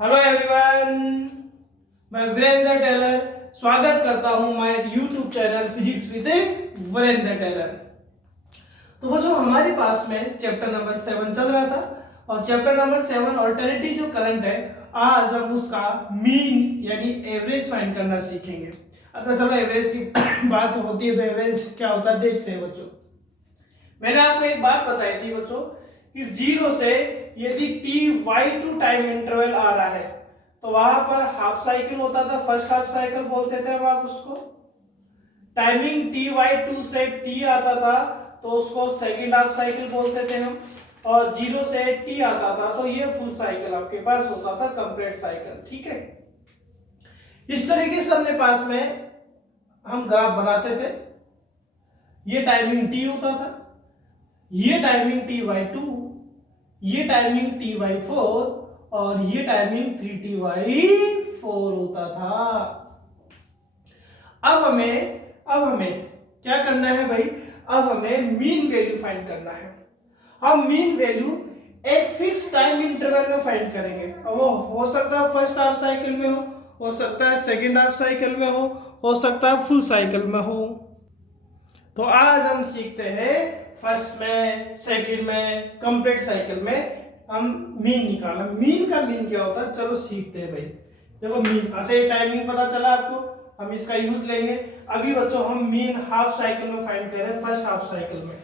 Hello everyone, मैं Virendra Taylor स्वागत करता हूं my YouTube channel physics with Virendra Taylor. तो बच्चों हमारे पास में चैप्टर नंबर 7 चल रहा था और चैप्टर नंबर 7 अल्टरनेटिव जो करंट है, आज हम उसका मीन यानी एवरेज फाइंड करना सीखेंगे। अच्छा चलो एवरेज की बात होती है तो एवरेज क्या होता है देखते हैं बच्चों। मैंने आपको एक बात बताई थी बच्चों कि जीरो से यदि T by two time interval आ रहा है तो वहां पर हाफ साइकिल होता था, फर्स्ट हाफ साइकिल बोलते थे हम आप उसको। टाइमिंग टी वाई टू से टी आता था तो उसको सेकंड हाफ साइकिल बोलते थे हम, और जीरो से टी आता था तो ये फुल साइकिल आपके पास होता था, कंप्लीट साइकिल। ठीक है, इस तरीके से अपने पास में हम ग्राफ बनाते थे। ये टाइमिंग टी होता था, ये टाइमिंग टी वाई टू, ये टाइमिंग टी वाई फोर और ये टाइमिंग 3t/4 होता था। अब हमें क्या करना है भाई, अब हमें मीन वैल्यू फाइंड करना है। हम मीन वैल्यू एक फिक्स टाइम इंटरवल में फाइंड करेंगे। वो हो सकता है फर्स्ट हाफ साइकिल में हो सकता है सेकंड हाफ साइकिल में हो सकता है फुल साइकिल में हो। तो आज हम सीखते हैं फर्स्ट में, सेकंड में, कंप्लीट साइकिल में हम मीन निकालना। मीन का मीन क्या होता है चलो सीखते हैं भाई। देखो मीन, अच्छा ये टाइमिंग पता चला आपको, हम इसका यूज लेंगे। अभी बच्चों हम मीन हाफ साइकिल में फाइंड करें, फर्स्ट हाफ साइकिल में।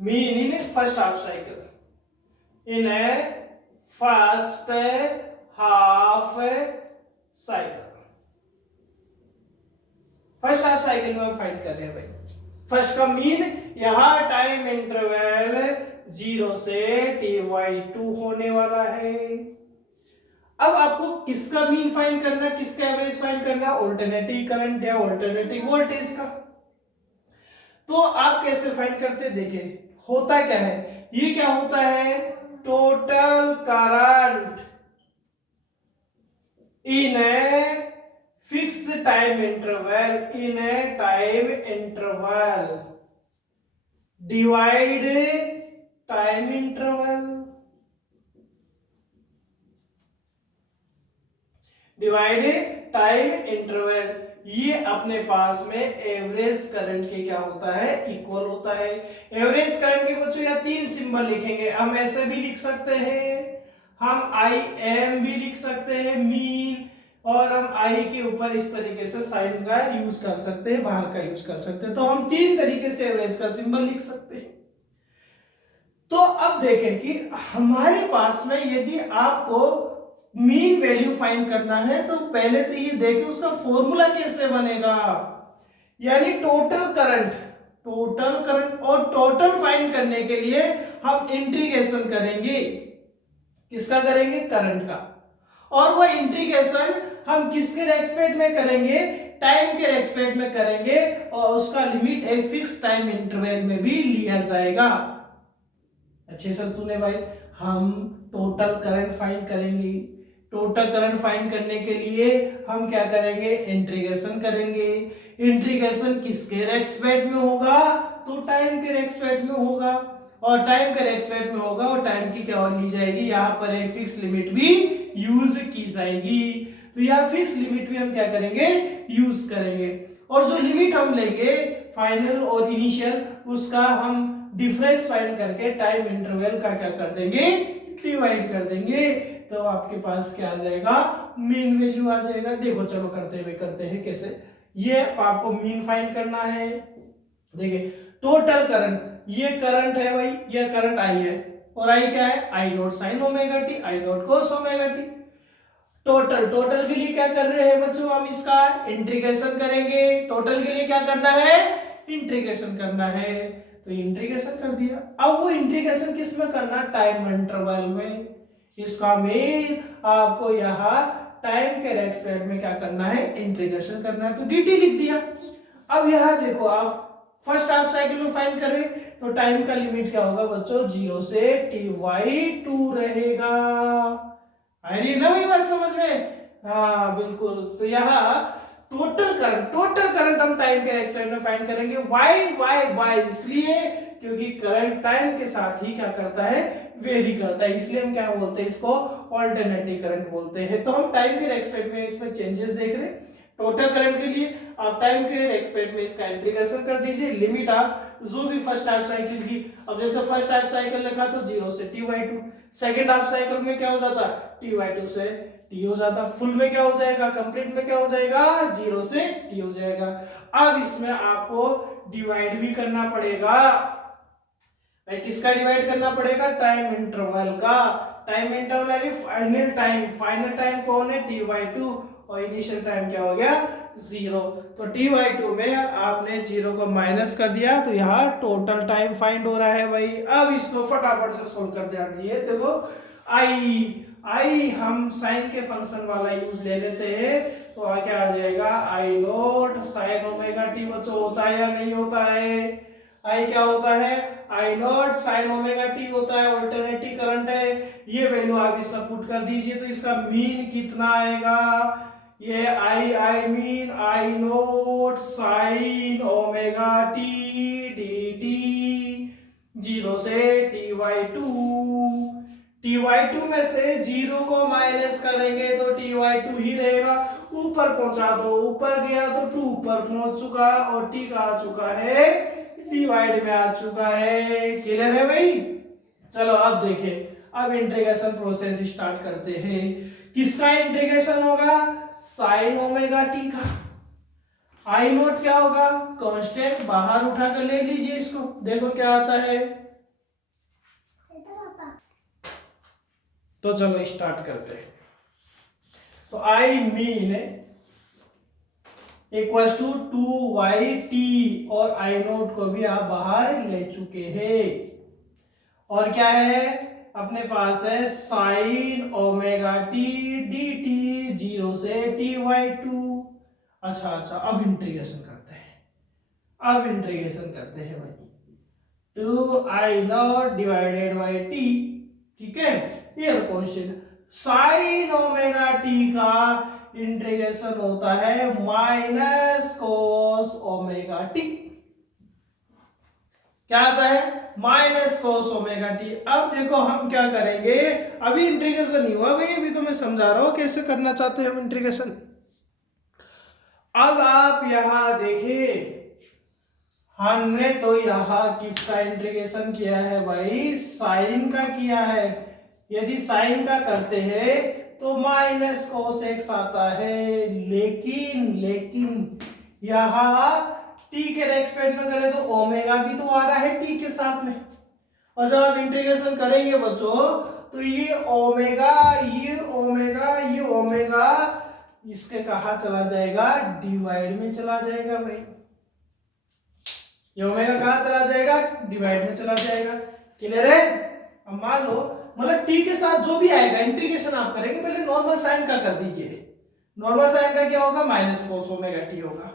Mean in first half cycle, in first half cycle, first half cycle में हम फाइंड कर रहे हैं भाई। फर्स्ट का मीन, यहां टाइम इंटरवल जीरो से ty2 होने वाला है। अब आपको किसका मीन फाइंड करना, किसका एवरेज फाइंड करना, अल्टरनेटिव करंट या अल्टरनेटिव वोल्टेज का। तो आप कैसे फाइंड करते देखिए, होता क्या है, ये क्या होता है, total current in A fixed time interval, in a time interval, divide time interval, divide time interval। ये अपने पास में एवरेज करंट के क्या होता है, इक्वल होता है। एवरेज करंट के बच्चों या तीन सिंबल लिखेंगे, हम ऐसे भी लिख सकते हैं, हम आई एम भी लिख सकते हैं मीन, और हम आई के ऊपर इस तरीके से साइन का यूज कर सकते हैं, बाहर का यूज कर सकते हैं। तो हम तीन तरीके से एवरेज का सिंबल लिख सकते हैं। तो अब देखें कि हमारे पास में यदि आपको मीन वैल्यू फाइंड करना है तो पहले तो ये देखें उसका फॉर्मूला कैसे बनेगा। यानी टोटल करंट और टोटल फाइंड करने के लिए हम इंटीग्रेशन करेंगे। किसका करेंगे, करंट का। और वो इंटीग्रेशन हम किसके रेस्पेक्ट में करेंगे, टाइम के रेस्पेक्ट में करेंगे, और उसका लिमिट एक फिक्स टाइम इंटरवल में भी लिया जाएगा। अच्छे से सुने भाई, हम टोटल करंट फाइंड करेंगे। टोटल करंट फाइंड करने के लिए हम क्या करेंगे, इंटीग्रेशन करेंगे। इंटीग्रेशन किसके रेस्पेक्ट में होगा, तो टाइम के रेस्पेक्ट में होगा, और टाइम के रेस्पेक्ट में होगा और टाइम की क्या ली जाएगी, यहाँ पर एक फिक्स लिमिट भी यूज की जाएगी। तो यह फिक्स लिमिट भी हम क्या करेंगे, यूज करेंगे। और जो लिमिट हम लेंगे फाइनल और इनिशियल, उसका हम डिफरेंस फाइंड करके टाइम इंटरवल का क्या कर देंगे, डिवाइड कर देंगे। तो आपके पास क्या आ जाएगा, मीन वैल्यू आ जाएगा। देखो चलो करते हैं कैसे। ये आपको मीन फाइंड करना है। देखिए टोटल करंट, ये करंट है भाई, ये करंट आई है, और आई क्या है, I naught sine omega t, I naught cos omega t. Total के लिए क्या कर रहे हैं बच्चों, हम इसका इंटीग्रेशन करेंगे। टोटल के लिए क्या करना है, इंटीग्रेशन करना है। तो इंटीग्रेशन कर दिया। अब वो इंटीग्रेशन किस में करना, टाइम इंटरवल में। इसका मेन आपको यहाँ टाइम के रेस्पेक्ट में क्या करना है, इंटीग्रेशन करना है। तो dt लिख दिया। अब यहाँ देखो आप फर्स्ट हाफ साइकिल में फाइंड करें तो टाइम का लिमिट क्या होगा बच्चों, 0 से ty2 रहेगा। आ रही है ना वही बात समझ में, हाँ बिल्कुल। तो यहाँ टोटल करंट हम टाइम के रेस्पेक्ट में फाइंड करेंगे। वाई इसलिए क्योंकि करंट टाइम के साथ ही क्या करता है, वेरी करता है, इसलिए हम क्या बोलते हैं इसको, ऑल्टरनेटिव करंट बोलते हैं। तो हम टाइम के रेस्पेक्ट में इसमें चेंजेस देख रहे हैं। टोटल करंट के लिए आप टाइम के रेस्पेक्ट में इसका इंटीग्रेशन कर दीजिए, लिमिट आप जो भी फर्स्ट हाफ साइकिल की, अब जैसे फर्स्ट हाफ साइकिल लिखा तो 0 से t/2, सेकंड हाफ साइकिल में क्या हो जाता, t/2 से t हो जाता, फुल में क्या हो जाएगा, कंप्लीट में क्या हो जाएगा, 0 से t हो जाएगा। अब इसमें आपको डिवाइड भी करना पड़ेगा भाई, किसका डिवाइड करना पड़ेगा, टाइम इंटरवल का। टाइम इंटरवल यानी फाइनल टाइम, फाइनल टाइम कौन है, t/2, और इनिशियल टाइम क्या हो गया, 0। तो t/2 में आपने 0 को माइनस कर दिया तो यहाँ टोटल टाइम फाइंड हो रहा है भाई। अब इसको फटाफट से सोल्व कर दिया, देखो आई हम साइन के फंक्शन वाला यूज ले लेते हैं, तो क्या आ जाएगा, I naught sine omega T. बच्चों होता है या नहीं होता है, आई क्या होता है, I naught sine omega T होता है, ऑल्टरनेटिव करंट है। ये वैल्यू आप इसमें पुट कर दीजिए तो इसका मीन कितना आएगा, ये I mean I naught sine omega t d t, 0 से t/2 में से 0 को माइनस करेंगे तो t/2 ही रहेगा। ऊपर पहुंचा दो, ऊपर गया तो 2 ऊपर पहुंच चुका और t का आ चुका है, डिवाइड में आ चुका है। क्लियर है भाई। चलो अब देखें, अब इंटीग्रेशन प्रोसेस स्टार्ट करते हैं। किसका इंटीग्रेशन होगा, साइन ओमेगा टी का। आई नोट क्या होगा, कांस्टेंट, बाहर उठा कर ले लीजिए इसको, देखो क्या आता है। तो चलो स्टार्ट करते हैं। तो I mean equals to 2yt, और आई नोट को भी आप बाहर ले चुके हैं। और क्या है अपने पास है sign omega t d t, 0 से t/2। अच्छा, अब इंटीग्रेशन करते हैं भाई। 2i0 डिवाइडेड बाई टी, ठीक है, ये कांस्टेंट। साइन ओमेगा टी का इंटीग्रेशन होता है माइनस कोस ओमेगा टी। क्या आता है, माइनस कोस ओमेगा टी। अब देखो हम क्या करेंगे, अभी इंटीग्रेशन नहीं हुआ भाई, अभी तो मैं समझा रहा हूं कैसे करना चाहते हैं हम इंटीग्रेशन। अब आप यहां देखिए, हमने तो यहां किसका इंटीग्रेशन किया है भाई, साइन का किया है। यदि साइन का करते हैं तो माइनस कोस एक्स आता है, लेकिन यहां टी के रेस्पेक्ट में करें तो ओमेगा भी तो आ रहा है टी के साथ में, और जब आप इंटीग्रेशन करेंगे बच्चों तो ये ओमेगा इसके कहा चला जाएगा, डिवाइड में चला जाएगा भाई। ये ओमेगा कहा चला जाएगा, डिवाइड में चला जाएगा। क्लियर है। अब मान लो मतलब टी के साथ जो भी आएगा इंटीग्रेशन आप करेंगे, पहले नॉर्मल साइन का कर दीजिए। नॉर्मल साइन का क्या होगा, माइनस कोस ओमेगा टी होगा,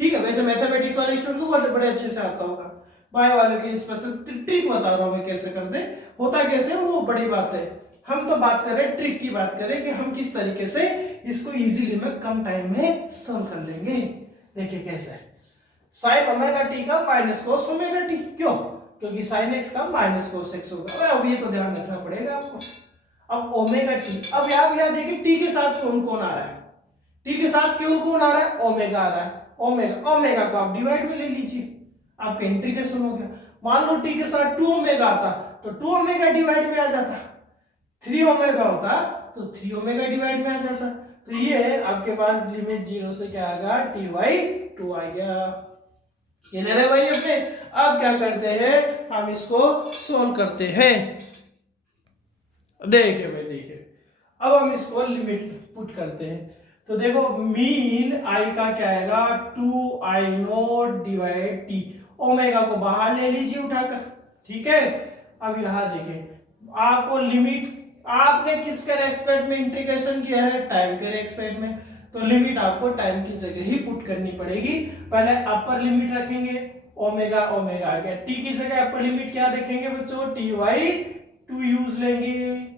ठीक है। वैसे मैथमेटिक्स वाले स्टूडेंट को बड़े अच्छे से आता होगा, बायो वाले के स्पेशल ट्रिक बता रहा हूं मैं कैसे करते, होता कैसे वो बड़ी बात है। हम तो बात करें ट्रिक की, बात करें कि हम किस तरीके से इसको इजीली में कम टाइम में सॉल्व कर लेंगे। देखिए कैसे है, साइन ओमेगा टी का माइनस कोस ओमेगा टी, क्यों, क्योंकि साइन एक्स का माइनस कोस एक्स होगा। अब ये तो ध्यान रखना पड़ेगा आपको। अब ओमेगा टी, अब यहाँ देखिए टी के साथ कौन कौन आ रहा है, टी के साथ क्यों कौन आ रहा है, ओमेगा आ रहा है। ओमेगा को आप डिवाइड में ले लीजिए, आपका इंटीग्रेशन हो गया। मान लो टी के साथ 2 ओमेगा आता तो 2 ओमेगा डिवाइड में आ जाता, 3 ओमेगा होता तो 3 ओमेगा डिवाइड में आ जाता। तो ये है आपके पास लिमिट 0 से क्या आएगा, t/2 आ गया। ये ले रहे भाई अपने। अब क्या करते हैं, हम इसको सोल्व करते हैं। देखिए भाई, देखिए अब हम इसको लिमिट पुट करते हैं। तो देखो मीन आई का क्या आएगा, 2i0 डिवाइड टी, ओमेगा को बाहर ले लीजिए उठाकर, ठीक है। अब यहां देखिए आपको लिमिट, आपने किसके रेस्पेक्ट में इंटीग्रेशन किया है, टाइम के रेस्पेक्ट में, तो लिमिट आपको टाइम की जगह ही पुट करनी पड़ेगी। पहले अपर लिमिट रखेंगे, ओमेगा आ गया, टी की जगह अपर लिमिट क्या रखेंगे बच्चों, t/2 यूज लेंगे।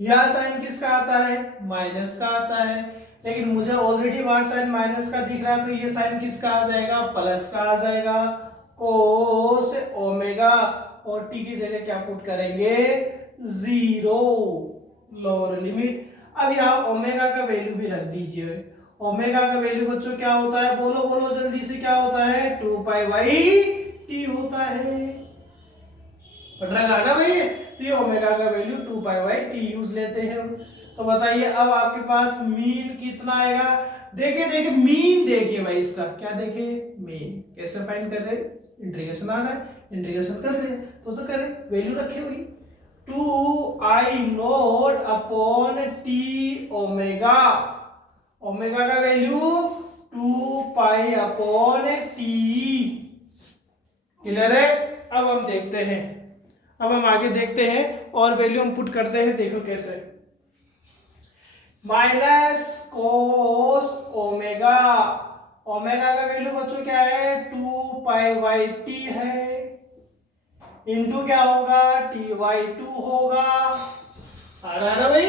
यह साइन किसका आता है, माइनस का आता है, लेकिन मुझे ऑलरेडी बाहर साइन माइनस का दिख रहा है, तो ये साइन किसका आ जाएगा, प्लस का आ जाएगा। कोस ओमेगा, और टी की जगह क्या पुट करेंगे, 0, लोअर लिमिट। अब यहाँ ओमेगा का वैल्यू भी रख दीजिए। ओमेगा का वैल्यू बच्चों क्या होता है, बोलो बोलो जल्दी से, क्या होता है, 2π/t होता है। पढ़ रहा है ना भाई, तो ये ओमेगा का वैल्यू 2π/t यूज लेते हैं। तो बताइए अब आपके पास मीन कितना आएगा। देखिए देखिए मीन देखिए भाई, इसका क्या देखिए, मीन कैसे फाइंड कर रहे, इंटीग्रेशन आ रहा है, इंटीग्रेशन कर रहे हैं तो करें, वैल्यू रखे हुई 2I0 upon T omega, omega का वैल्यू 2π/t। क्लियर है। अब हम देखते हैं, अब हम आगे देखते हैं और वैल्यू हम पुट करते हैं, देखो कैसे, माइनस कोस ओमेगा, ओमेगा का वैल्यू बच्चों क्या है, 2π/t है, इंटू क्या होगा, t/2 होगा। आ रहा है ना भाई,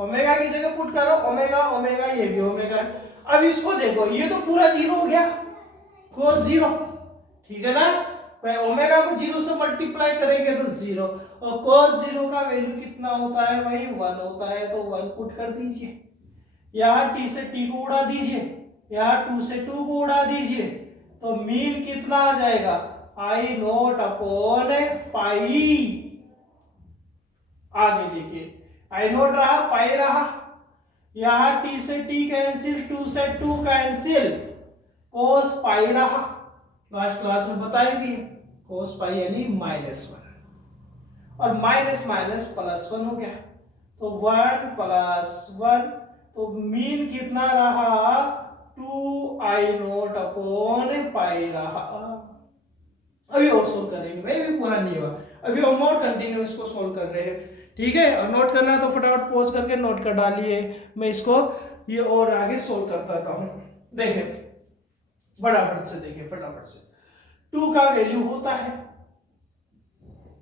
ओमेगा की जगह पुट करो, ओमेगा ओमेगा, ये भी ओमेगा। अब इसको देखो, ये तो पूरा 0 हो गया, कोस 0, ठीक है ना, ओमेगा को 0 से मल्टीप्लाई करेंगे तो 0, और cos 0 का वैल्यू कितना होता है भाई, 1 होता है, तो 1 पुट कर दीजिए। यहाँ t से t को उड़ा दीजिए, यहाँ 2 से 2 को उड़ा दीजिए, तो मीन कितना आ जाएगा, I0 अपॉन पाई। आगे देखिए, I0 रहा, पाई रहा, यहाँ t से t कैंसिल, 2 से 2 कैंसिल, cos पाई रहा, लास्ट क्लास में बताई भी, cos पाई यानी -1, और माइनस माइनस +1 हो गया, तो 1 + 1, तो मीन कितना रहा, 2I0 अपॉन पाई रहा। अभी और सोल्व करेंगे भाई, अभी पूरा नहीं हुआ, अभी हम और कंटिन्यू इसको सोल्व कर रहे हैं, ठीक है। और नोट करना है तो फटाफट पॉज करके नोट कर डालिए, मैं इसको ये और आगे सोल्व करता हूं। देखिए फटाफट से, देखिए फटाफट से, 2 का वैल्यू होता है,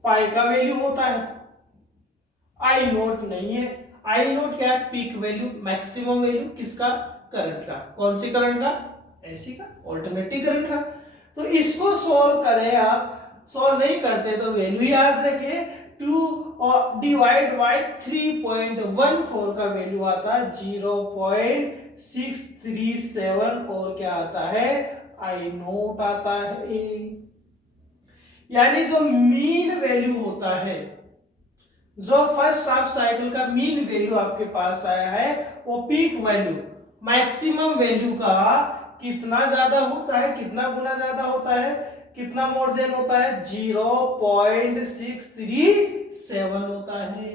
पाई का वैल्यू होता है, I0 नहीं है, I0 क्या है, पीक वैल्यू, मैक्सिमम वैल्यू किसका, करंट का, कौन सी करंट का, एसी का, ऑल्टरनेटिव करंट का। तो इसको सॉल्व करें, आप सॉल्व नहीं करते तो वैल्यू याद रखिए, 2 और डिवाइड बाय 3.14 का वैल्यू आता है 0.637, और क्या आता है, I0 आता है। यानी जो मीन वैल्यू होता है, जो फर्स्ट हाफ साइकिल का मीन वैल्यू आपके पास आया है, वो पीक वैल्यू, मैक्सिमम वैल्यू का कितना ज्यादा होता है, कितना गुना ज्यादा होता है, कितना मोर देन होता है, 0.637 होता है।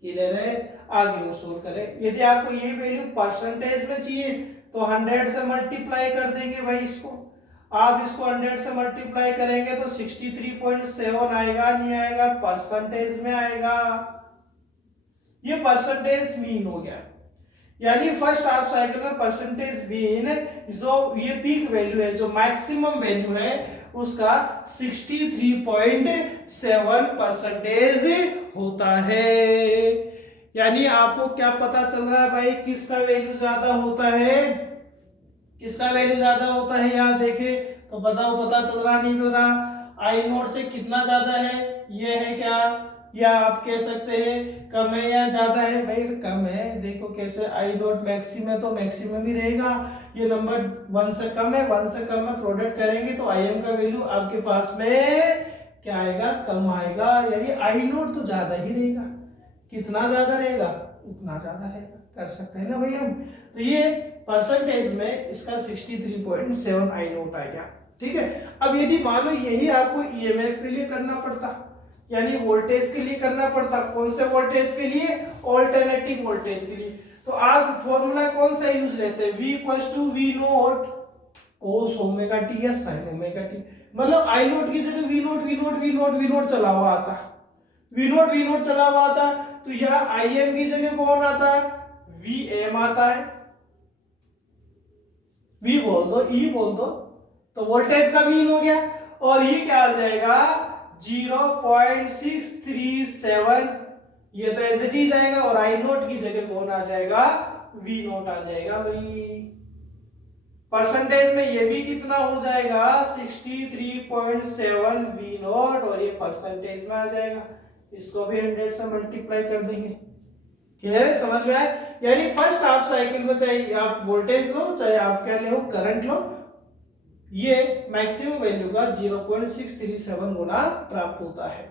क्लियर है। आगे वो सोल्व करें, यदि आपको ये वैल्यू परसेंटेज में चाहिए तो 100 से मल्टीप्लाई कर देंगे भाई इसको, आप इसको 100 से मल्टीप्लाई करेंगे तो 63.7 आएगा, नहीं आएगा, परसेंटेज में आएगा। ये परसेंटेज मीन हो गया, यानी फर्स्ट हाफ साइकिल में परसेंटेज मीन, जो ये पीक वैल्यू है, जो मैक्सिमम वैल्यू है, उसका 63.7 परसेंटेज होता है। यानी आपको क्या पता चल रहा है भाई, किसका वैल्यू ज्यादा होता है, किसका वैल्यू ज्यादा होता है, यार देखे तो बताओ, पता चल रहा नहीं चल रहा, I0 से कितना ज्यादा है, ये है क्या, या आप कह सकते हैं कम है या ज्यादा है, भाई कम है, देखो कैसे, I0 मैक्सिमम है तो मैक्सिमम ही रहेगा, ये नंबर 1 से कम है, 1 से कम है, प्रोडक्ट करेंगे तो Im का वैल्यू आपके पास में क्या आएगा, कम आएगा, यानी I0 तो ज्यादा ही रहेगा, कितना ज्यादा रहेगा, उतना ज्यादा रहेगा, कर सकते हैं ना भाई हम। तो ये परसेंटेज में इसका 63.7 I0 आ गया, ठीक है। अब यदि मान लो यही आपको EMF के लिए करना पड़ता, यानी वोल्टेज के लिए करना पड़ता, कौन से वोल्टेज के लिए, ऑल्टरनेटिव वोल्टेज के लिए, तो आप फॉर्मूला कौन सा यूज लेते हैं, V = V0 cos ωt या sin ωt, मतलब I0 की जगह V0 चला हुआ आता, V0 चला हुआ आता, तो यहाँ Im की जगह कौन आता है, Vm आता है, V बोल दो, E बोल दो, तो वोल्टेज का मीन हो गया, और ये क्या आ जाएगा 0.637, ये तो एज इट इज आएगा, और I0 की जगह कौन आ जाएगा, V0 आ जाएगा भाई। परसेंटेज में ये भी कितना हो जाएगा 63.7 वी नॉट, और ये परसेंटेज में आ जाएगा, इसको भी 100 से मल्टीप्लाई कर देंगे। क्लियर है, समझ में आया? यानी फर्स्ट हाफ साइकिल में चाहे आप वोल्टेज लो चाहे आप क्या लो करंट लो, ये मैक्सिमम वैल्यू का 0.637 गुना प्राप्त होता है।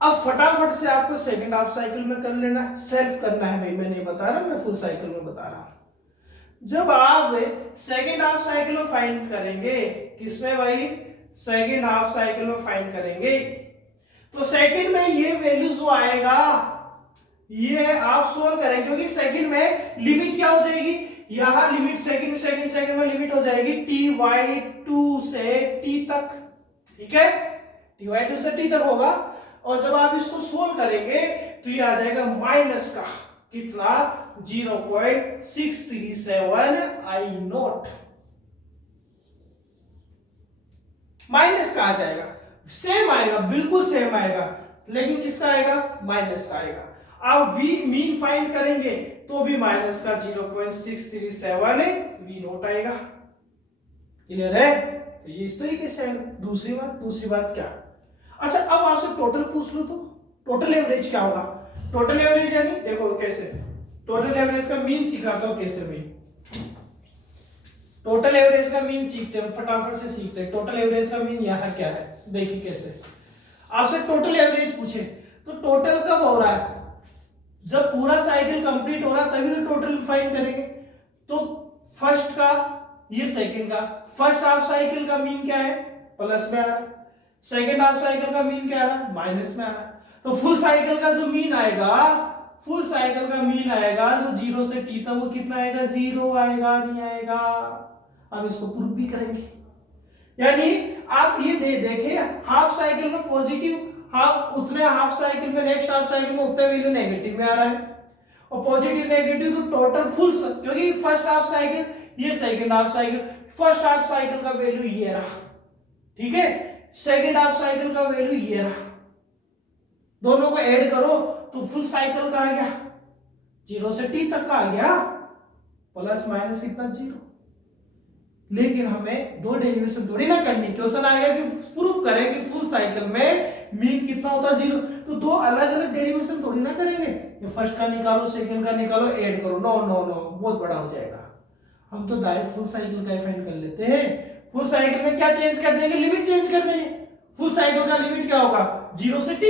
अब फटाफट से आपको सेकंड हाफ साइकिल में कर लेना, सेल्फ करना है भाई, मैं नहीं बता रहा, मैं फुल साइकिल में बता रहा हूं। जब आप सेकंड हाफ साइकिल में फाइंड करेंगे, किसमें भाई, सेकंड हाफ साइकिल में फाइंड करेंगे, तो सेकंड में ये वैल्यू जो आएगा ये आप सोल्व करेंगे, क्योंकि सेकंड में लिमिट क्या हो जाएगी, यहां लिमिट सेकंड में लिमिट हो जाएगी ty2 से t तक, ठीक है, ty2 से t तक होगा। और जब आप इसको सोल्व करेंगे तो ये आ जाएगा माइनस का कितना 0.637 आई नॉट, माइनस का आ जाएगा, सेम आएगा, बिल्कुल सेम आएगा, लेकिन किसका आएगा, माइनस का आएगा। अब v मीन फाइंड करेंगे तो भी माइनस का 0.637 वी नोट आएगा। क्लियर है? तो ये इस तरीके से है। दूसरी बात क्या, अच्छा अब आपसे टोटल पूछ लो तो टोटल एवरेज क्या होगा। टोटल एवरेज यानी देखो कैसे, टोटल एवरेज का मीन सिखाता हूं कैसे भाई, टोटल एवरेज का मीन सीखते हैं, फटाफट से सीखते हैं। टोटल एवरेज का मीन यहाँ क्या है, देखिए कैसे, आपसे टोटल एवरेज पूछे तो टोटल कब हो रहा है, जब पूरा साइकिल कंप्लीट हो रहा है तभी तो टोटल फाइंड करेंगे। तो फर्स्ट का ये सेकंड का, फर्स्ट हाफ साइकिल का मीन क्या है, प्लस में आ रहा है, सेकंड हाफ साइकिल का मीन क्या आ रहा है, माइनस में आ रहा है। तो फुल साइकिल का जो मीन आएगा, फुल साइकिल का मीन आएगा जो 0 से t तक, वो कितना आएगा, 0 आएगा, नहीं आएगा। हम इसको प्रूफ भी करेंगे। यानी आप ये देखिए हाफ साइकिल में पॉजिटिव, हाफ उतने हाफ साइकिल में, नेक्स्ट हाफ साइकिल में उतने वैल्यू नेगेटिव में आ रहा है, और पॉजिटिव नेगेटिव तो टोटल फुल, क्योंकि फर्स्ट हाफ साइकिल ये second half cycle, first half cycle का वैल्यू ये रहा, ठीक है, सेकंड हाफ साइकिल का वैल्यू ये रहा, दोनों को ऐड करो तो फुल साइकिल का आ गया 0 से t तक का आ गया, प्लस माइनस कितना 0। लेकिन हमें दो डेरिवेशन थोड़ी ना करनी, क्वेश्चन आएगा कि प्रूफ करें कि फुल साइकिल में मीन कितना होता है 0, तो दो अलग अलग डेरिवेशन थोड़ी ना करेंगे, फर्स्ट का निकालो सेकंड का निकालो ऐड करो, नो नो नो बहुत बड़ा हो जाएगा। हम तो डायरेक्ट फुल साइकिल का फाइंड कर लेते हैं। फुल साइकिल में क्या चेंज कर देंगे, लिमिट चेंज कर देंगे। फुल साइकिल का लिमिट क्या होगा, 0 से t,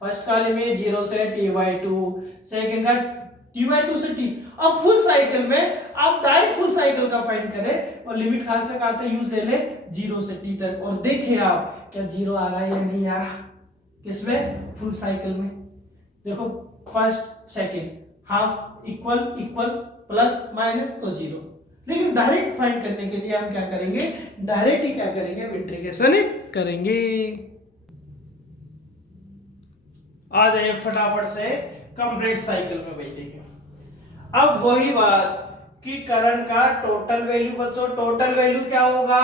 फर्स्ट का लिमिट 0 से t/2, सेकंड का t/2 से t। अब फुल साइकिल में आप डायरेक्ट फुल साइकिल का फाइंड करें और लिमिट कहां से कहां तक यूज ले ले, 0 से t तक, और देखिए आप क्या 0 आ रहा है या नहीं आ रहा, किसमें, फुल साइकिल में। देखो first second half equal equal plus minus तो 0, लेकिन डायरेक्ट फाइंड करने के लिए हम क्या करेंगे, डायरेक्ट ही क्या करेंगे, इंटीग्रेशन करेंगे। आ जाइए फटाफट से कंप्लीट साइकिल में भाई, देखिए अब वही बात कि करंट का टोटल वैल्यू, बच्चों टोटल वैल्यू क्या होगा,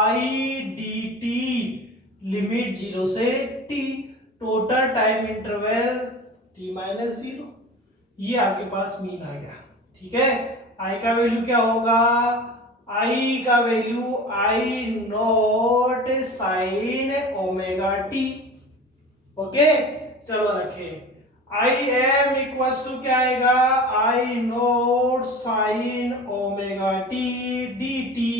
आई डी टी लिमिट 0 से t, total time interval t-0, ये आपके पास मीन आ गया, ठीक है। आई का वैल्यू क्या होगा, आई का value I naught sine omega t, okay चलो रखे, आई एम इक्वल्स टू क्या आएगा, I naught sine omega t d t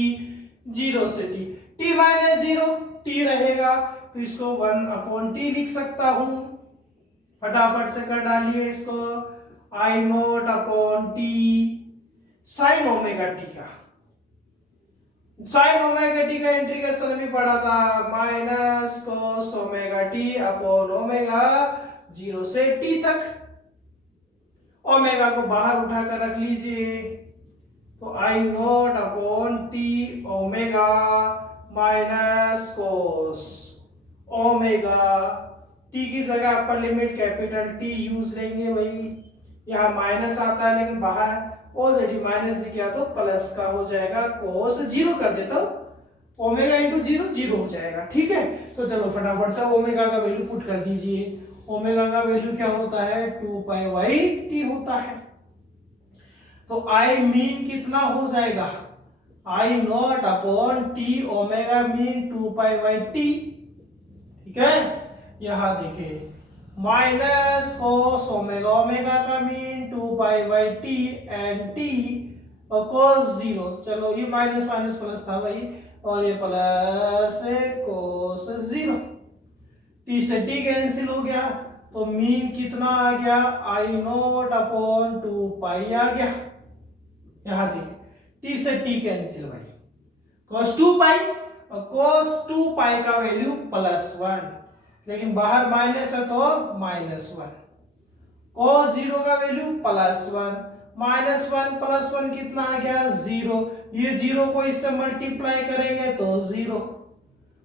0 से t, t-0 t रहेगा तो इसको 1/t लिख सकता हूं, फटाफट से कर डालिए इसको, I naught upon T sine omega t का, साइन ओमेगा टी का इंटीग्रेशन भी पढ़ा था, minus cos omega t upon omega 0 से t तक, ओमेगा को बाहर उठाकर रख लीजिए, तो I naught upon T omega minus cos omega, t की जगह upper limit capital T use लेंगे भाई, यहाँ माइनस आता है लेकिन बाहर ऑलरेडी माइनस दिख गया तो प्लस का हो जाएगा, कोस 0 कर देता हूं, ओमेगा इंटू 0 0 हो जाएगा, ठीक है। तो चलो फटाफट से ओमेगा का वैल्यू पुट कर दीजिए, ओमेगा का वैल्यू क्या होता है, 2 पाई बाई टी होता है। तो आई मीन कितना हो जाएगा, I naught upon T omega mean 2 पाई/टी। ठीक है, यहां देखिए माइनस कोस ओमेगा, ओमेगा का मीन 2 पाई/टी एंड टी और कोस 0, चलो ये माइनस माइनस प्लस था भाई, और ये प्लस कोस 0, टी से टी कैंसिल हो गया, तो मीन कितना आ गया, आई नॉट अपॉन 2 पाई आ गया। यहां देखिए टी से टी कैंसिल भाई, cos 2 पाई और cos 2 पाई का वैल्यू +1, लेकिन बाहर माइनस है तो -1, cos 0 का वैल्यू +1, -1 + 1 कितना आ गया 0, ये 0 को इससे मल्टीप्लाई करेंगे तो 0।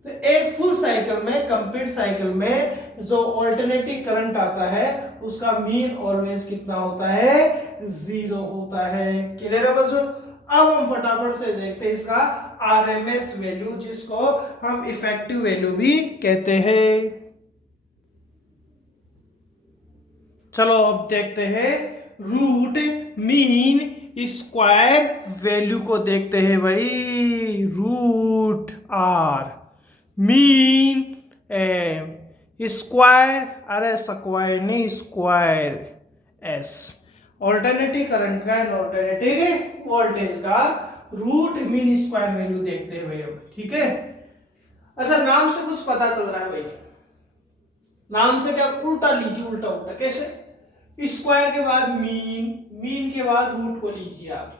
तो एक फुल साइकिल में, कंप्लीट साइकिल में जो ऑल्टरनेटिंग करंट आता है उसका मीन ऑलवेज कितना होता है, 0 होता है। क्लियर है बच्चों? अब हम फटाफट से देखते हैं इसका आरएमएस वैल्यू, जिसको हम इफेक्टिव वैल्यू भी कहते हैं। चलो अब देखते हैं रूट मीन स्क्वायर वैल्यू को देखते हैं भाई। Root R mean M square, अरे स्क्वायर नहीं स्क्वायर एस, ऑल्टरनेटिव करंट का एंड ऑल्टरनेटिव वोल्टेज का रूट मीन स्क्वायर वैल्यू देखते हैं भाई अब। ठीक है, अच्छा नाम से कुछ पता चल रहा है भाई, नाम से क्या उल्टा लीजिए, उल्टा उल्टा कैसे, स्क्वायर के बाद मीन, मीन के बाद रूट को लीजिए आप,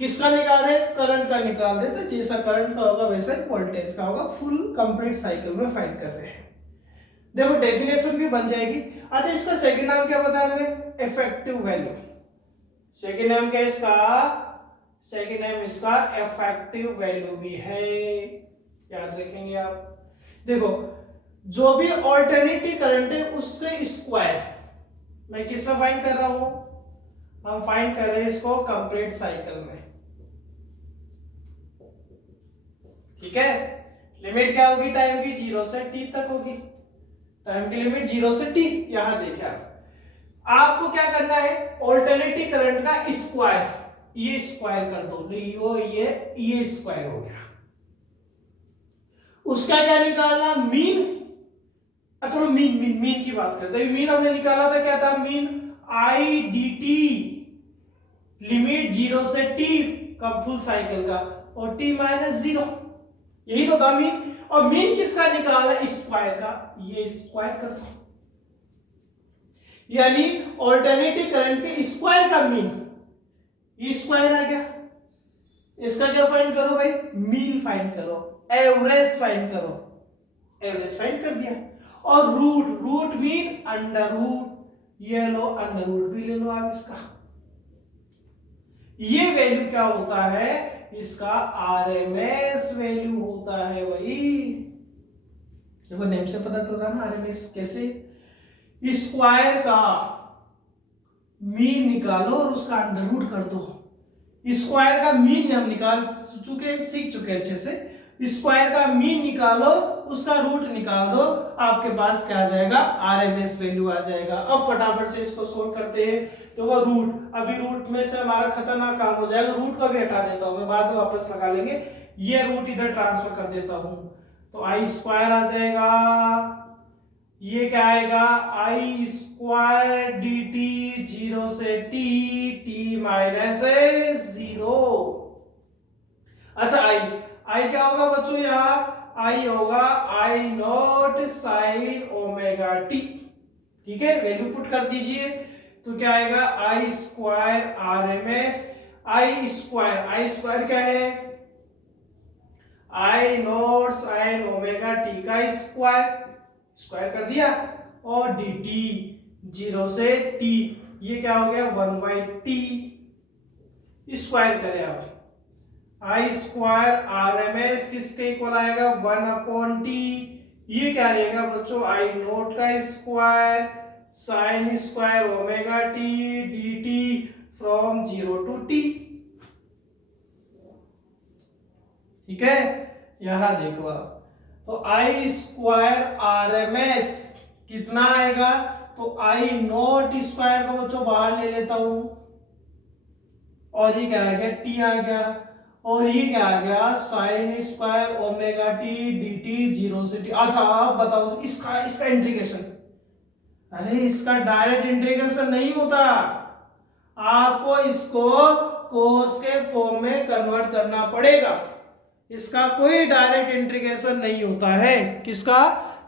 किसका निकाल रहे, करंट का निकाल दे, तो जैसा करंट का होगा वैसा ही वोल्टेज का होगा, फुल कंप्लीट साइकिल में फाइंड कर रहे हैं। देखो डेफिनेशन भी बन जाएगी। अच्छा इसका सेकंड नाम क्या बताया हमने, इफेक्टिव वैल्यू। सेकंड नाम क्या इसका, सेकंड नाम इसका इफेक्टिव वैल्यू भी है, याद रखेंगे आप। देखो जो भी ऑल्टरनेटिव करंट है उसके स्क्वायर मैं किसमें फाइंड कर रहा हूं, हम फाइंड कर रहे हैं इसको कंप्लीट साइकिल में। ठीक है, लिमिट क्या होगी टाइम की, 0 से t तक होगी, टाइम की लिमिट 0 से t। यहां देखिए आपको क्या करना है, ऑल्टरनेटिव करंट का स्क्वायर, ये स्क्वायर कर दो, ये स्क्वायर हो गया, उसका क्या निकालना, मीन। अच्छा चलो मीन की बात करते हैं। मीन हमने निकाला था, क्या था mean, I D T limit 0 से t का फुल साइकिल का और t -0, यही तो था मीन। और मीन किसका निकाला, स्क्वायर का, ये स्क्वायर कर दो, यानी ऑल्टरनेटिव करंट के स्क्वायर का मीन, ये स्क्वायर आ गया। इसका क्या फाइंड करो भाई, मीन फाइंड करो, एवरेज फाइंड करो, एवरेज फाइंड कर दिया। और रूट मीन अंडर रूट, ये लो अंडर रूट भी ले लो आप इसका, ये वैल्यू क्या होता है, इसका आरएमएस वैल्यू होता है वही। देखो नेम से पता चल रहा है ना आरएमएस कैसे, स्क्वायर का मीन निकालो और उसका अंडर रूट कर दो। स्क्वायर का मीन हम निकाल चुके, सीख चुके अच्छे से, स्क्वायर का मीन निकालो, उसका रूट निकाल दो, आपके पास क्या आ जाएगा, आरएमएस वैल्यू आ जाएगा। अब फटाफट से इसको सोल्व करते हैं। तो वो रूट, अभी रूट में से हमारा खतरनाक काम हो जाएगा, रूट को भी हटा देता हूं मैं, बाद में वापस लगा लेंगे, ये रूट इधर ट्रांसफर कर देता हूं, तो आई स्क्वायर आ जाएगा, ये क्या आएगा, आई स्क्वायर डी टी 0 से t -0। अच्छा आई क्या होगा बच्चों, यहां आई होगा आई नॉट साइन ओमेगा टी। ठीक है, वैल्यू पुट कर दीजिए, तो क्या आएगा, आई स्क्वायर आरएमएस, आई स्क्वायर क्या है, I naught sine omega t का स्क्वायर कर दिया, और डी टी 0 से t, ये क्या हो गया 1/t, स्क्वायर करें आप, आई स्क्वायर आरएमएस किसके इक्वल आएगा, 1/t, ये क्या रहेगा बच्चों, आई नोट का square sine square omega t d T from 0 to t। ठीक है, यहां देखो आप, तो आई स्क्वायर आरएमएस कितना आएगा, तो आई नोट स्क्वायर को बच्चों बाहर ले लेता हूं, और ये क्या आ गया, टी आ गया, और ये क्या आ गया, sine square omega t d t 0 से टी। अच्छा आप बताओ इसका इसका इंटीग्रेशन। अरे इसका डायरेक्ट इंटीग्रेशन नहीं होता, आपको इसको कोस के फॉर्म में कन्वर्ट करना पड़ेगा। इसका कोई डायरेक्ट इंटीग्रेशन नहीं होता है, किसका,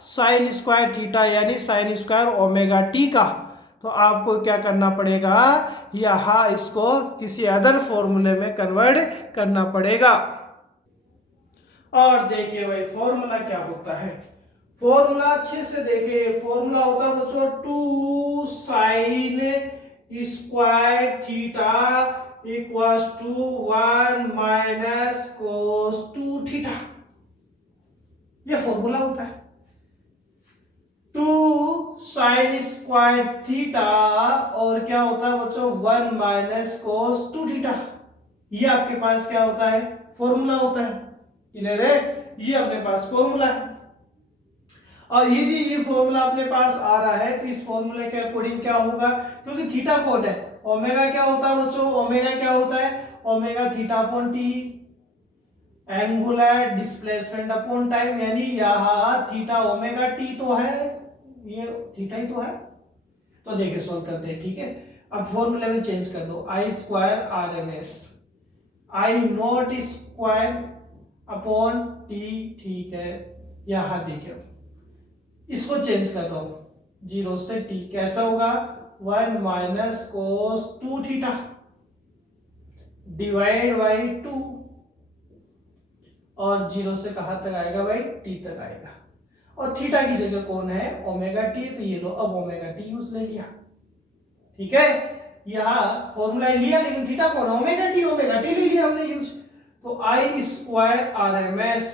साइन स्क्वायर थीटा यानी साइन स्क्वायर ओमेगा टी का। तो आपको क्या करना पड़ेगा, यहाँ इसको किसी अदर फॉर्मूले में कन्वर्ट करना पड़ेगा। और देखिए भाई फॉर्मूला क्या होता है, फॉर्मूला अच्छे से देखिए, फॉर्मूला होता है बच्चों 2 sine square theta equals to 1 minus cos 2 theta, ये फॉर्मूला होता है। 2 साइन स्क्वायर थीटा और क्या होता है बच्चों 1 माइनस कोस 2 थीटा, ये आपके पास क्या होता है, फॉर्मूला होता है। क्लियर है, ये अपने पास फॉर्मूला है। और यदि ये फॉर्मूला अपने पास आ रहा है तो इस फॉर्मूले के अकॉर्डिंग क्या होगा, क्योंकि थीटा कौन है, ओमेगा क्या होता है बच्चों, ओमेगा क्या होता है, omega theta upon T, angular displacement upon time, यानी यहाँ थीटा ओमेगा टी तो है, ये थीटा ही तो है। तो देखिए सॉल्व करते हैं, ठीक है। अब फॉर्मूले में चेंज कर दो, I square R M S, I naught square upon T, ठीक है। यहाँ देखिए इसको चेंज कर रहा हूं 0 से t, कैसा होगा 1 minus cos 2 theta divide by 2, और 0 से कहां तक आएगा भाई, t तक आएगा। और थीटा की जगह कौन है, ओमेगा टी, तो ये लो अब ओमेगा टी यूज ले लिया, ठीक है। यहाँ फॉर्मूला लिया लेकिन थीटा कौन, ओमेगा टी ले लिया हमने यूज। तो I square R M S,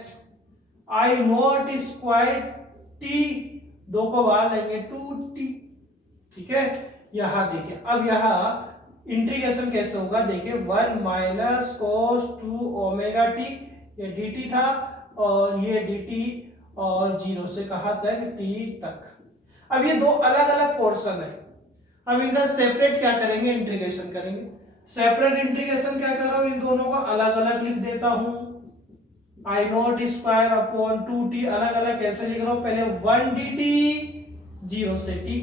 I naught square T, दो को बाहर लेंगे 2t, ठीक है। यहां देखिए अब यहां इंटीग्रेशन कैसे होगा, देखिए 1 माइनस कोस 2 ओमेगा टी, ये dt था और ये dt, और 0 से कहां तक, t तक। अब ये दो अलग अलग पोर्शन है, हम इनका सेपरेट क्या करेंगे, इंटीग्रेशन करेंगे। सेपरेट इंटीग्रेशन क्या कर रहा हूं, इन दोनों को अलग अलग लिख देता हूं, आई नॉट स्क्वायर अपॉन 2t, अलग अलग कैसे लिख रहा हूं, पहले 1 dt 0 से t,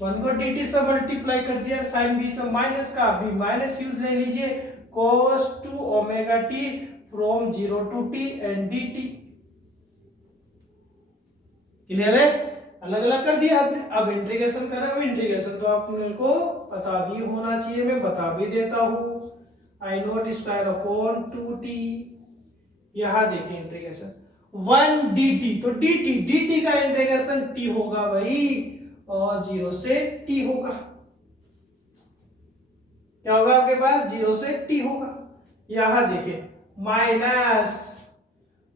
1 को dt से मल्टीप्लाई कर दिया, साइन बीच में माइनस का, अभी माइनस यूज ले लीजिए, cos 2 omega t from 0 to t and dt। Clear है, अलग अलग कर दिया आपने। अब इंटीग्रेशन कर रहे हैं, इंटीग्रेशन तो आपने को पता भी होना चाहिए, मैं बता भी देता हूं, आई नॉट स्क्वायर अपॉन 2t, यहां देखिए इंटीग्रेशन 1 dt, तो dt का इंटीग्रेशन t होगा भाई, और 0 से t होगा, क्या होगा आपके पास, 0 से t होगा। यहां देखिए minus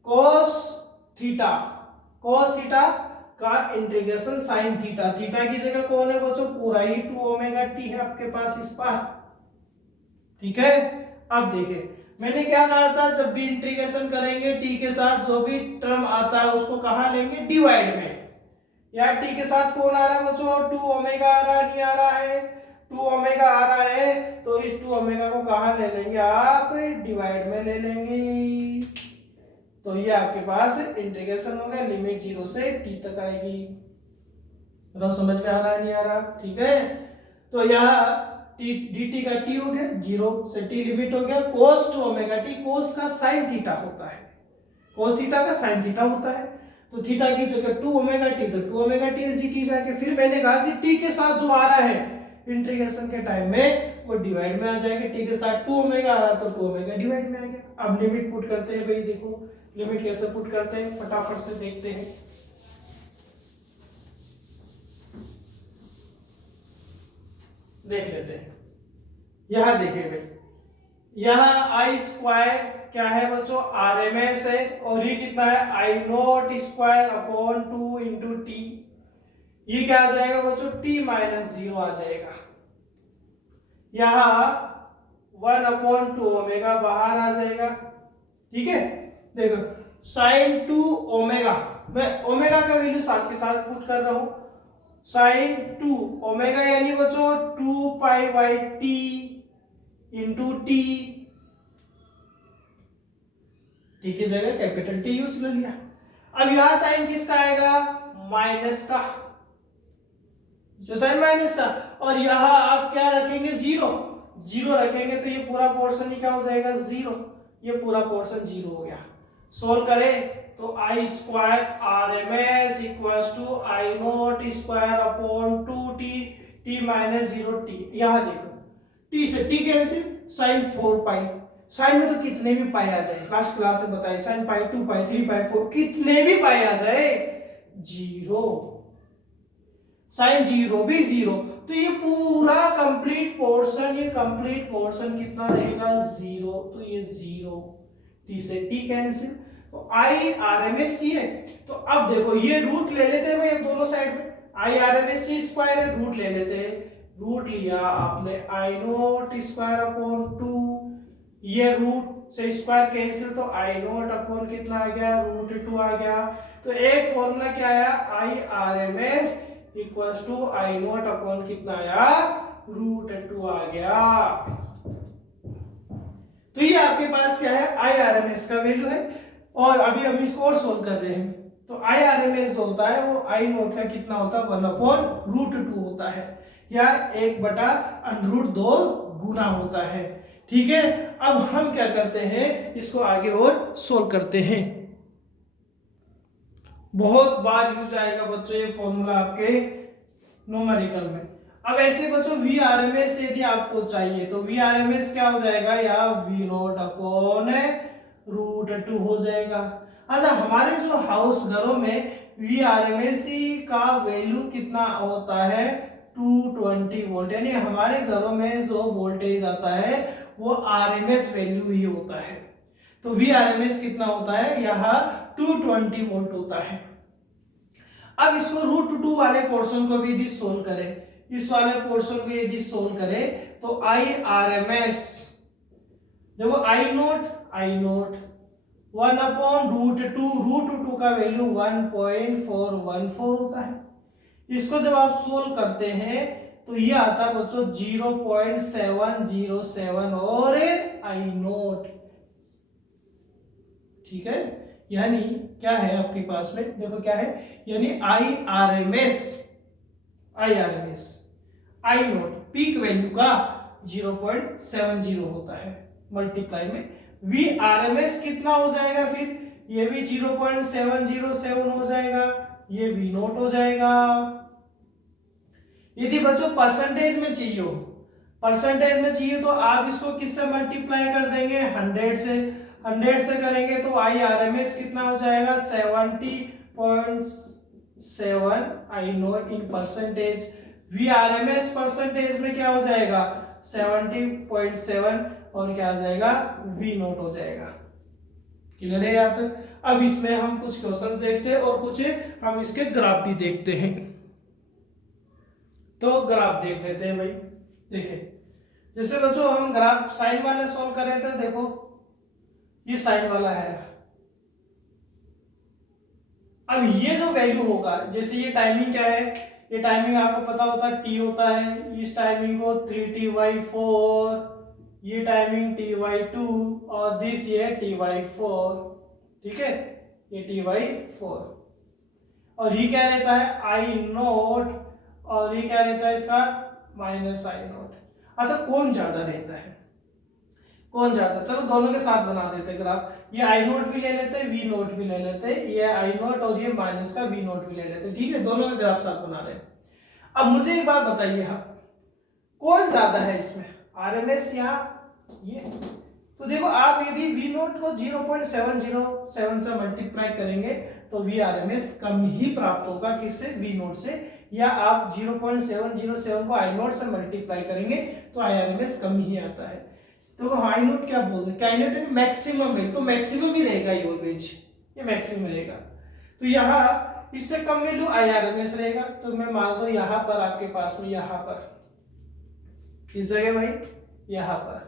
cos theta, cos theta का इंटीग्रेशन sin थीटा, थीटा की जगह कौन है बच्चों, पूरा ही 2 ओमेगा t है आपके पास इस पार, ठीक है। अब देखिए मैंने क्या कहा था, जब भी इंटीग्रेशन करेंगे t के साथ जो भी टर्म आता है उसको कहां लेंगे, डिवाइड में। या t के साथ कौन आ रहा है बच्चों, 2 ओमेगा आ रहा है, नहीं आ रहा है, 2 ओमेगा आ रहा है, तो इस 2 ओमेगा को कहां ले लेंगे आप, डिवाइड में ले लेंगे। तो ये आपके पास इंटीग्रेशन हो गया, लिमिट 0 से t तक आएगी। तो समझ में आ रहा है, नहीं आ रहा, ठीक है। तो यहाँ dt का t हो गया, 0 से t लिमिट हो गया, cos 2 ओमेगा t, cos का sin थीटा होता है, cos थीटा का sin थीटा होता है, तो थीटा की जगह 2 ओमेगा t, तो 2 ओमेगा t dt जाके, फिर मैंने कहा कि t के साथ जो आ रहा है इंटीग्रेशन के टाइम में वो डिवाइड में आ जाएगा, t के साथ 2 ओमेगा आ रहा तो 2 ओमेगा डिवाइड में आ गया। अब लिमिट पुट करते हैं भाई, देखो लिमिट कैसे पुट करते हैं, फटाफट से देखते हैं। देख लेते हैं, यहां देखिए भाई, यहां आई स्क्वायर क्या है बच्चों, आर एम एस है, और ये कितना है, I naught square upon 2 into T, ये क्या आ जाएगा बच्चों, t माइनस 0 आ जाएगा। यहां 1 अपॉन 2 ओमेगा बाहर आ जाएगा, ठीक है। देखो साइन 2 ओमेगा, मैं ओमेगा का वैल्यू साथ के साथ पुट कर रहा हूं, साइन 2 ओमेगा यानी बच्चों 2 pi by T into T, T की जगह कैपिटल टी यूज कर लिया। अब यहां साइन किसका आएगा, माइनस का, जो साइन माइनस का, और यहां आप क्या रखेंगे, जीरो, जीरो रखेंगे तो ये पूरा पोर्शन ही क्या हो जाएगा, जीरो, ये पूरा पोर्शन जीरो हो गया। सोल्व करें तो I square R M S equal to I naught square upon 2t, T minus zero T. यहां देखो टी से T cancel, sine 4 pi, sine में तो कितने भी पाई आ जाए, लास्ट क्लास में बताइए, साइन पाई 2 पाई 3 पाई 4 कितने भी पाई आ जाए जीरो, साइन जीरो भी जीरो, तो ये पूरा कंप्लीट पोर्शन, ये कंप्लीट पोर्शन कितना रहेगा, जीरो, तो ये जीरो, टी से टी कैंसिल, तो I R M S C है। तो अब देखो ये रूट ले लेते हैं भाई दोनों साइड में, I R M S C square है, रूट ले लेते हैं, रूट लिया आपने आई नोट स्क्वायर अपॉन 2, ये रूट से स्क्वायर कैंसिल, तो आई नोट अपॉन कितना आ गया, रूट 2 आ गया। तो एक फॉर्मूला क्या आया, I R M S equals to I naught upon कितना आया, रूट 2 आ गया। तो ये आपके पास क्या है, आई आर एम एस का वैल्यू है, और अभी हम इसको और सोल्व कर रहे हैं। तो आई आर एम एस जो होता है वो आई नोट का कितना होता है, 1/√2 होता है, या 1/√2 गुना होता है। ठीक है, अब हम क्या करते हैं, इसको आगे और सोल्व करते हैं। बहुत बार यूज आएगा बच्चों ये फॉर्मूला आपके न्यूमेरिकल में। अब ऐसे बच्चों वी आर एम एस यदि आपको चाहिए तो वी आर एम एस क्या हो जाएगा, या वी नोट अपॉन √2 हो जाएगा। अच्छा, हमारे जो हाउस घरों में वी आर एम एस का वैल्यू कितना होता है, 220 वोल्ट, यानी हमारे घरों में जो वोल्टेज आता है वो आरएमएस वैल्यू ही होता है। तो वी आर एम एस कितना होता है, यहाँ 220 वोल्ट होता है। अब इसको √2 वाले पोर्शन को भी यदि सोल्व करें, इस वाले पोर्शन को यदि सोल्व करें तो आई आर एम एस, देखो आई नोट 1/√2, √2 का वैल्यू 1.414 होता है। इसको जब आप सोल्व करते हैं तो ये आता है बच्चों 0.707 और आई नोट। ठीक है, यानी क्या है आपके पास में, देखो क्या है, यानी I R M S I naught peak value का 0.70 होता है, मल्टीप्लाई में वी आर एम एस कितना हो जाएगा, फिर ये भी 0.707 हो जाएगा, ये वी नोट हो जाएगा। यदि बच्चों परसेंटेज में चाहिए हो, तो आप इसको किससे मल्टीप्लाई कर देंगे, 100 से, 100 से करेंगे तो आई आर एम एस कितना हो जाएगा, 70.7 I naught in percentage, V R M S percentage में क्या हो जाएगा 70.7 और क्या आ जाएगा, वी नोट हो जाएगा। क्लियर है यहाँ तक। अब इसमें हम कुछ क्वेश्चंस देखते हैं और कुछ हम इसके ग्राफ भी देखते हैं। तो ग्राफ देख लेते हैं भाई। देखिए, जैसे बच्चों हम ग्राफ साइन वाला सॉल्व कर रहे थे, देखो ये साइन वाला है। अब ये जो वैल्यू होगा, जैसे ये टाइमिंग क्या है, ये टाइमिंग आपको पता होता है टी होता है, इस टाइमिंग को 3t/4, ये टाइमिंग t/2 और दिस ये t/4। ठीक है, ये t/4 और ये क्या रहता है आई नोट, और ये क्या रहता है इसका माइनस आई नोट। अच्छा, कौन ज्यादा रहता है, कौन ज्यादा, चलो दोनों के साथ बना देते हैं ग्राफ, ये आई नोट भी ले लेते हैं, वी नोट भी ले लेते हैं, ये आई नोट और ये माइनस का वी नोट भी ले लेते हैं। ठीक है, दोनों के ग्राफ साथ बना रहे हैं। अब मुझे एक बात बताइए, हाँ कौन ज्यादा है इसमें, आरएमएस या ये? तो देखो आप यदि वी नोट को 0.707 से मल्टीप्लाई करेंगे तो वी आरएमएस कम ही प्राप्त होगा, किससे, वी नोट से, या आप 0.707 को आई नोट से मल्टीप्लाई करेंगे तो आई आरएमएस कम ही आता है। तो आई नोट क्या बोल रहे हैं, क्या नोट मैक्सिमम है, तो मैक्सिमम ही रहेगा ये वोल्टेज, ये मैक्सिमम रहेगा। तो यहाँ इससे कम वैल्यू आई आरएमएस रहेगा। तो मैं मान लो यहाँ पर आपके पास में, यहाँ पर किस जगह भाई, यहाँ पर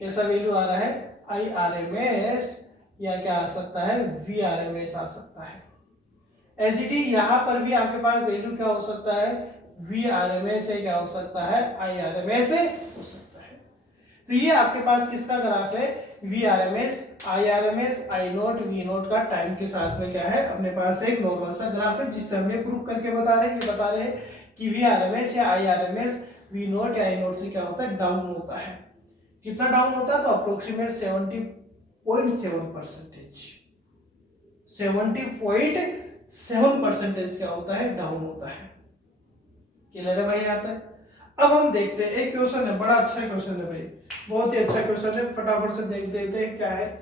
कैसा वैल्यू आ रहा है, आई आरएमएस, या क्या आ सकता है, वी आरएमएस आ सकता है। एचडी यहाँ पर भी आपके पास वैल्यू क्या हो सकता है, वी आरएमएस है, क्या हो सकता है, आई आरएमएस हो सकता है। तो ये आपके पास किसका ग्राफ है, V R M S, I naught, V naught का टाइम के साथ में क्या है अपने पास एक नॉर्मल सा ग्राफ है, जिससे हम ये प्रूव करके बता रहे हैं, ये बता रहे हैं कि वी आर एम एस या I R M S V naught या आई नोट से क्या होता है, डाउन होता है। कितना डाउन होता है, तो अप्रोक्सीमेट 70.7%, 70.7% क्या होता है, डाउन होता है। क्लियर है भाई यहाँ तक। अब हम देखते हैं एक क्वेश्चन है, बड़ा अच्छा क्वेश्चन है भाई, बहुत ही अच्छा क्वेश्चन है, फटाफट से देख देते हैं क्या है।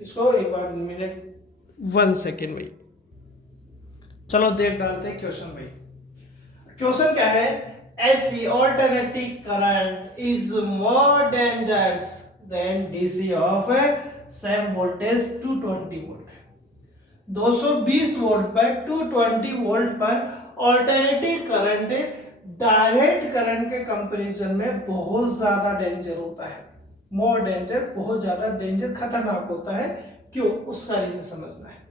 इसको एक बार मिनट 1 सेकेंड भाई, चलो देख डालते हैं क्वेश्चन भाई। क्वेश्चन क्या है, AC alternating current is more dangerous than DC of same voltage 220 volt. 220 volt पर 220 वोल्ट पर ऑल्टरनेटिव करंट डायरेक्ट करंट के कंपैरिजन में बहुत ज्यादा डेंजर होता है, मोर डेंजर, बहुत ज्यादा डेंजर, खतरनाक होता है। क्यों, उसका रीजन समझना है।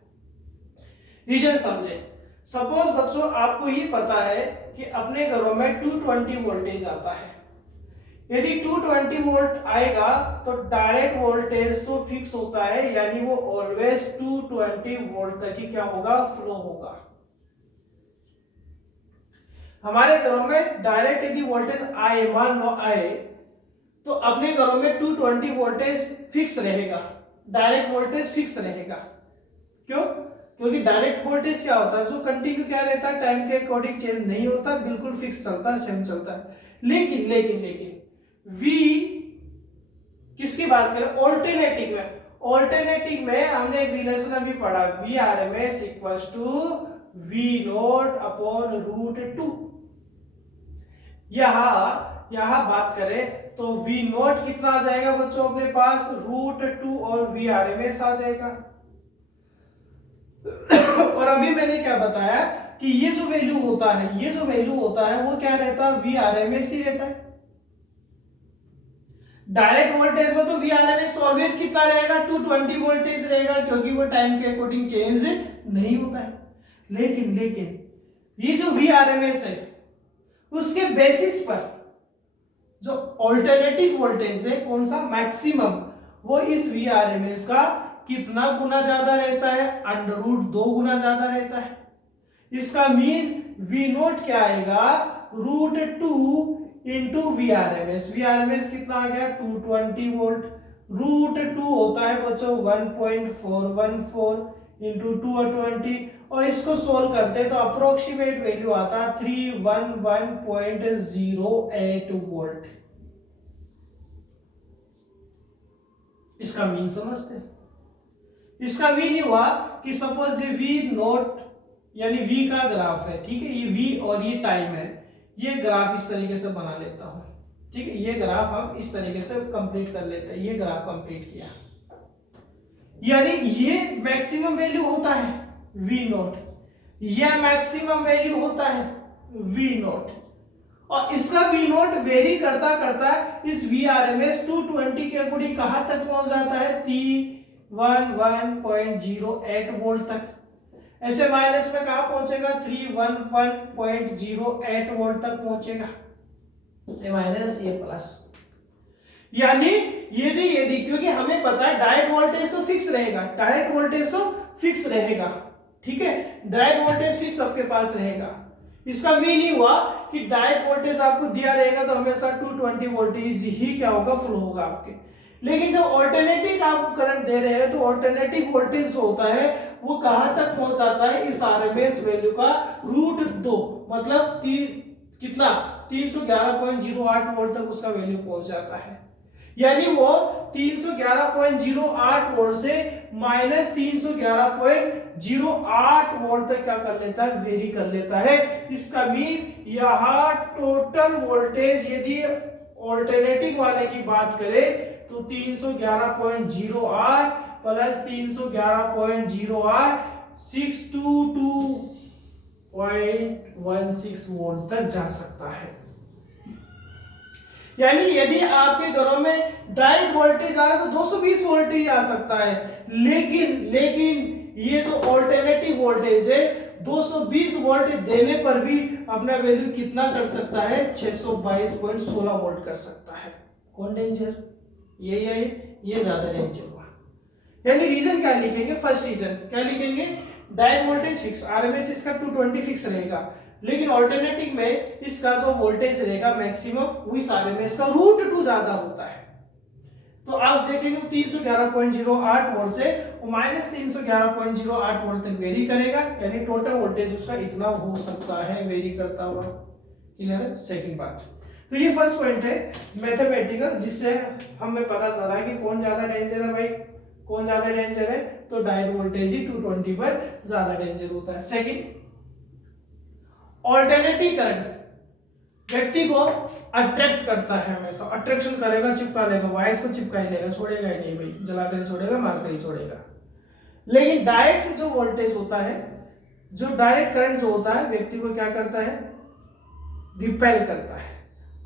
रीजन समझे। सपोज बच्चों आपको ही पता है कि अपने घरों में 220 वोल्टेज आता है। यदि 220 वोल्ट आएगा तो डायरेक्ट वोल्टेज तो फिक्स होता है, यानी वो ऑलवेज 220 वोल्ट तक ही क्या होगा, फ्लो होगा। हमारे घरों में डायरेक्ट यदि वोल्टेज आए, मान लो आए, तो अपने घरों में 220 वोल्टेज फिक्स रहेगा, डायरेक्ट वोल्टेज फिक्स रहेगा। क्यों, क्योंकि डायरेक्ट वोल्टेज क्या होता है, जो कंटिन्यू क्या रहता है, टाइम के अकॉर्डिंग चेंज नहीं होता, बिल्कुल फिक्स चलता है, सेम चलता है। लेकिन लेकिन लेकिन V किसकी बात करें, ऑल्टरनेटिव में, ऑल्टरनेटिव में हमने एक रिलेशन अभी पढ़ा, V R M S equals to V naught upon root 2। यहां बात करें तो वी नोट कितना आ जाएगा बच्चों अपने पास, रूट 2 और वी आर एम एस आ जाएगा। और अभी मैंने क्या बताया कि ये जो वैल्यू होता है, ये जो वैल्यू होता है वो क्या रहता है, वी आर एम एस ही रहता है। डायरेक्ट वोल्टेज में तो V R M S always कितना रहेगा, 220 वोल्टेज रहेगा, क्योंकि वो टाइम के अकॉर्डिंग चेंज नहीं होता है। लेकिन लेकिन ये जो वी आर एम एस है उसके बेसिस पर जो ऑल्टरनेटिव वोल्टेज है कौन सा, मैक्सिमम, वो इस वी आर एम एस का कितना गुना ज्यादा रहता है, अंडर रूट 2 गुना ज्यादा रहता है। इसका मीन वी नोट क्या आएगा, root 2 into V R M S. V R M S कितना आ गया, 220 वोल्ट। रूट 2 होता है बच्चों 1.414 इंटू 220, और इसको सोल्व करते हैं तो अप्रोक्सीमेट वैल्यू आता है 311.08 वोल्ट। इसका मीन समझते हैं। इसका मीन ये हुआ कि सपोज ये वी नोट यानी वी का ग्राफ है, ठीक है, ये वी और ये टाइम है, ये ग्राफ इस तरीके से बना लेता हूं, ठीक है, ये ग्राफ हम इस तरीके से कंप्लीट कर लेते हैं। ये ग्राफ कंप्लीट किया, यानी ये मैक्सिमम वैल्यू होता है वी नोट, यह मैक्सिमम वैल्यू होता है वी नोट, और इसका वी नोट वेरी करता करता इस वी आर एम एस 220 के अकॉर्डिंग कहां तक पहुंच जाता है, 311.08 वोल्ट तक। ऐसे माइनस में कहां पहुंचेगा, 311.08 वोल्ट तक पहुंचेगा, ये माइनस ये प्लस। यानी यदि यदि क्योंकि हमें पता है डायरेक्ट वोल्टेज तो फिक्स रहेगा, डायरेक्ट वोल्टेज तो फिक्स रहेगा, ठीक है, डायरेक्ट वोल्टेज फिक्स आपके पास रहेगा। इसका मीन ही हुआ कि डायरेक्ट वोल्टेज आपको दिया रहेगा तो हमेशा 220 वोल्टेज ही क्या होगा, फ्लो होगा आपके। लेकिन जब ऑल्टरनेटिव आपको करंट दे रहे हैं तो ऑल्टरनेटिव वोल्टेज जो होता है वो कहां तक पहुंच जाता है, इस आरएमएस वैल्यू का रूट 2, मतलब कितना 311.08 वोल्ट तक उसका वैल्यू पहुंच जाता है। यानी वो 311.08 वोल्ट से माइनस 311.08 वोल्ट तक क्या कर लेता है, वेरी कर लेता है। इसका मीन यहां टोटल वोल्टेज यदि ऑल्टरनेटिव वाले की बात करें तो 311.08 प्लस 311.08 622.16 वोल्ट तक जा सकता है। यानी यदि आपके घरों में डायरेक्ट वोल्टेज आ रहा है तो 220 वोल्टेज आ सकता है, लेकिन ये जो ऑल्टरनेटिव वोल्टेज है 220 वोल्ट देने पर भी अपना वैल्यू कितना कर सकता है, 622.16 वोल्ट कर सकता है। कौन डेंजर, ये ज्यादा डेंजर हुआ। यानी रीजन क्या लिखेंगे, फर्स्ट रीजन क्या लिखेंगे, डायोड वोल्टेज फिक्स, आरएमएस इसका 220 फिक्स रहेगा, लेकिन ऑल्टरनेटिव में इसका जो वोल्टेज रहेगा मैक्सिमम इस आरएमएस का √2 ज्यादा होता है। तो आज देखेंगे 311.08 वोल्ट से -311.08 वोल्ट तक वेरी करेगा, यानी टोटल वोल्टेज उसका इतना हो सकता है वेरी करता हुआ। क्लियर है। सेकंड बात, तो ये फर्स्ट पॉइंट है मैथमेटिकल, जिससे हमें पता चला कि कौन ज्यादा डेंजर है भाई, कौन ज्यादा डेंजर है, तो डायोड वोल्टेज ही 220 पर ज्यादा डेंजर होता है। सेकंड, ऑल्टरनेटिव करंट व्यक्ति को अट्रैक्ट करता है, हमेशा अट्रैक्शन करेगा, चिपका लेगा, वायर्स को चिपका ही लेगा, छोड़ेगा ही नहीं भाई, जलाकर ही छोड़ेगा, मारकर ही छोड़ेगा। लेकिन डायरेक्ट जो वोल्टेज होता है, जो डायरेक्ट करंट जो होता है, व्यक्ति को क्या करता है, रिपेल करता है।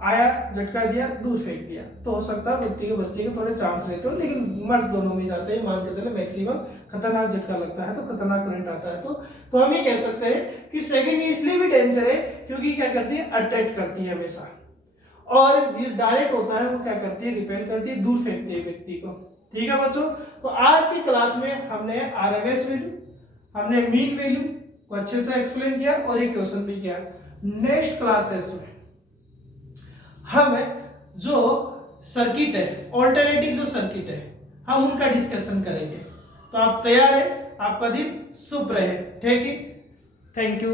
आया, झटका दिया, दूर फेंक दिया, तो हो सकता है व्यक्ति के बच्चे के थोड़े चांस रहते हो, लेकिन मर्द दोनों में जाते हैं, मान के चले मैक्सिमम खतरनाक झटका लगता है तो खतरनाक करंट आता है। तो हम ये कह सकते हैं कि सेकंड इसलिए भी डेंजर है क्योंकि क्या करती है, अट्रैक्ट करती है हमेशा, और ये डायरेक्ट होता है वो क्या करती है, रिपेल करती है, दूर फेंकती है व्यक्ति को। ठीक है बच्चों, तो आज की क्लास में हमने आरएमएस वैल्यू, हमने मीन वैल्यू को अच्छे से एक्सप्लेन किया और एक क्वेश्चन भी किया। नेक्स्ट क्लासेस में हम जो सर्किट है, ऑल्टरनेटिव जो सर्किट है, हम उनका डिस्कशन करेंगे। तो आप तैयार है, आपका दिन शुभ रहे। ठीक है, थैंक यू।